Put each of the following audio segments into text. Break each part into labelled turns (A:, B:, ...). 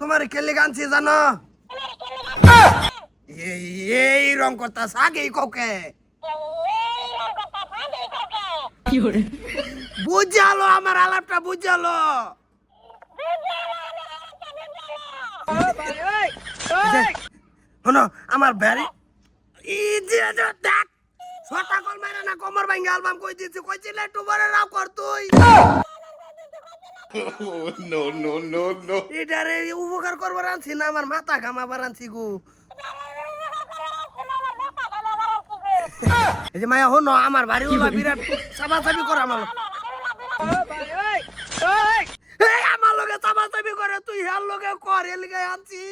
A: তোমার কেলে গানছি জানো? এই রং করতা আগেই কোকে বুঝালো, আমার আলাপটা বুঝালো। শোনো, আমার ব্যারি দেখ, ছটা কল মারে না কোমর ভাঙ্গে অ্যালবাম কই দিছি কইছিলে বড় রাও কর তুই।
B: Oh, no, no, no, no.
A: এটারে উপকার করবার আনছি না আমার মাথা ঘামাবার আনছি গো। এই যে মায়া হনো আমার বাড়ি ওলা বিরাট চাপা চাপি করে আমার এই আমার লগে চাপা চাপি করে তুই হের লগে কর এর লগে আনছি।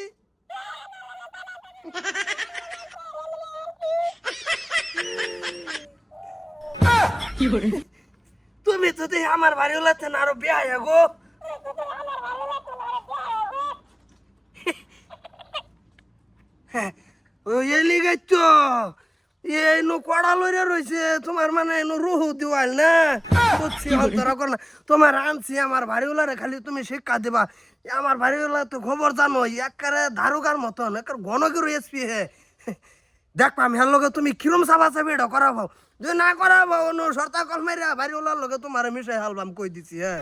A: তুমি তো দেখি আমার বাড়ি ওলাতে না আরও বিয়া গো। হ্যাঁ, এলিগে তো এই নো কড়া লইরে রইছে তোমার মানে নো রুহু দিওয়াল না। বুঝছি অন্তরা কর না তোমার আনছি আমার বাড়িওয়ালারে খালি তুমি শিক্ষা দিবা। আমার বাড়িওয়ালা তো খবর জানো একারে ধারুকার মতন একার ঘন করে এসপি হে। দেখবাম হের লগে তুমি কিরম চাবা চাবি এটা করাবো। যদি না করাবো অন্য সর্তা কল মাইরা বাড়িওয়ালার লগে তোমার মিশাই হালবাম কই দিছি হ্যাঁ।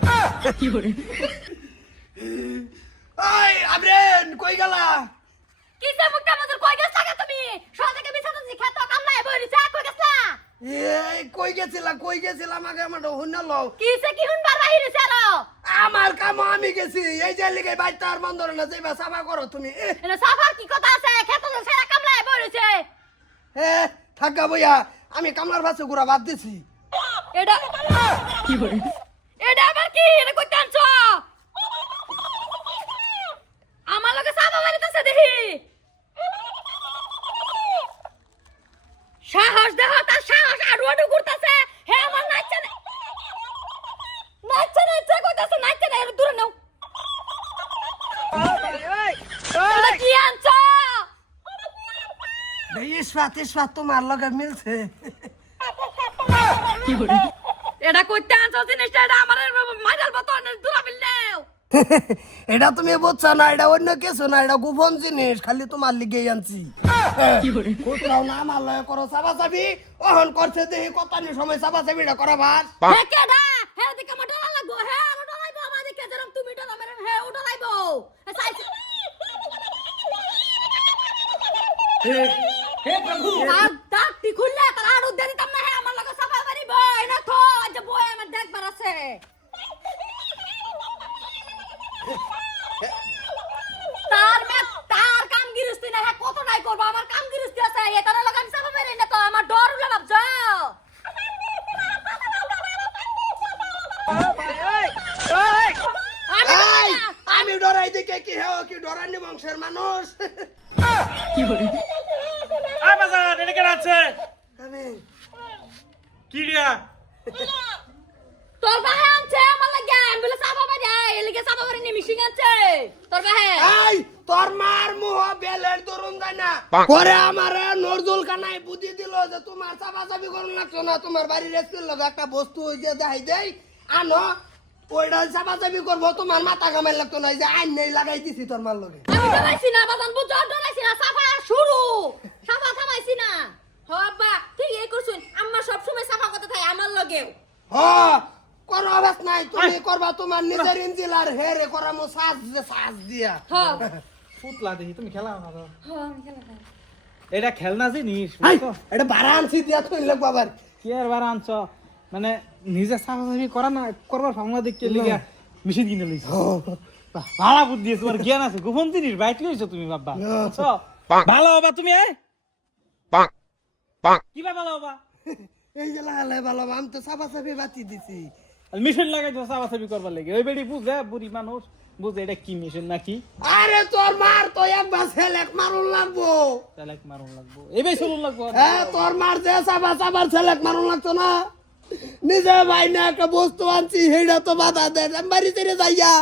A: ওই আবরেন কই গেলা?
C: মুখটা মজুর কই গেছ তুমি? কামলা কই গেছলা?
A: এই কই গেছিলা কই গেছিলাম আগে আমার হুন্না লও।
C: কিসে কি হুন বার বাহিরে চালো
A: আমার কাম আমি গেছি এই যে লিগে বাইতে আর বন্ধ না যাইবা সাবা করো তুমি।
C: সাফার কি কথা আছে?
A: হে থাকা আমি কামলার ভাষা ঘুরা বাদ দিছি।
C: এটা এটা কি? আমার দেখো তার সাহস আড়ু আড়ু ঘুরতেছে হে আমার নাচছে না নাচছে নাচছে কইতাছে নাচছে না এর দূরে নাও এটা কি আনছ
A: ইসফাত ইসফাত তোমার লগে মিলছে।
C: এটা কইতে আনছ জিনিসটা এটা আমার বতন দূরে
A: এটা তুমি বুঝছ না এটা অন্য কিছু না এটা গোপন জিনিস খালি তোমার লিগে আনছি। কোথাও না আমার করো চাবা চাবি ওহন করছে দেখি কত সময় চাবা চাবিটা করা ভাত
C: হে কেডা? হে দিকে মা লাগবো হে আরও ডলাইবো আমার দিকে যেরকম তুমি ডলা হে ও ডলাইবো হে সাইজ
D: हे प्रभु
C: তার দাঁতটি খুললে তার আরো দেরি তাম না হে আমার লগে সাফা মারিব না তো আজ বই আমার দেখবার আছে তার মে তার কাম গিরস্তি না হে কত নাই করব আমার কাম গিরস্তি আছে এ তার লগে আমি সাফা মারি না তো আমার ডর উলা ভাবছ আমি
A: এই,
C: না
A: আমি ডরাই দিকে কি হেও কি ডরানি বংশের মানুষ
D: আয় বাজার এটা কেন আছে
A: আমি
D: কি দিয়া
C: তোর বাহে আনছে আমার লাগে আমি বলে সাফা মারি। এ লিগে সাফা মারি মিশিং আছে তোর বাহে।
A: এই তোর মার মুহ বেলের দরুন যায় না। পরে আমার নজরুল কানাই বুদ্ধি দিল যে তোমার চাপা চাপি করুন লাগছো না তোমার বাড়ির রেস্কির লগে একটা বস্তু ওই যে দেখাই দেই। আনো ওইটা চাপা চাপি করব তোমার মাথা কামাই লাগতো না যে আইন নেই লাগাই দিছি তোর মার লগে।
C: আমি ডরাইছি না বাজান বুঝো ডরাইছি না সাফা শুরু। সাফা থামাইছি না। হবা ঠিক এই করছুন আম্মা সব সময় সাফা কথা থাকে আমার লগেও।
A: হ করো অবাস নাই তুমি করবা তোমার নিজের ইঞ্জিলার হে রে করামো সাজ সাজ দিয়া।
C: হ্যাঁ
D: পুতলা দেখি তুমি খেলা না তো।
C: আমি খেলা
D: এটা খেলনা জিনিস
A: এটা ভাড়া আনছি দিয়া তুই লাগবো আবার
D: কি আর বার আনছ? মানে নিজে সাফাসাফি করা না করবার দেখতে লিগা মেশিন কিনে লইছ। বুদ্ধি তোমার জ্ঞান আছে। গোপন জিনিস বাইক লইছো তুমি বাবা ভালো হবা তুমি এ
B: Bonk. Bonk.
D: কিবা ভালো হবা?
A: এই যে লাগালে ভালো আমি তো চাপা চাপি বাতি দিছি।
D: মেশিন লাগাই তো সাফাসাফি করবার লাগে। ওই বেড়ি বুঝে বুড়ি মানুষ বুঝে এটা কি মেশিন নাকি?
A: আরে তোর মার তো একবার ছেলেক মারুন লাগবো।
D: মারুন লাগবো। এবার চলুন লাগবো
A: হ্যাঁ তোর মার যে চাপা চাপার ছেলেক মারুন লাগতো না। নিজে ভাই না একটা বস্তু আনছি সেইটা তো বাধা দেয় বাড়ি ছেড়ে যাইয়া।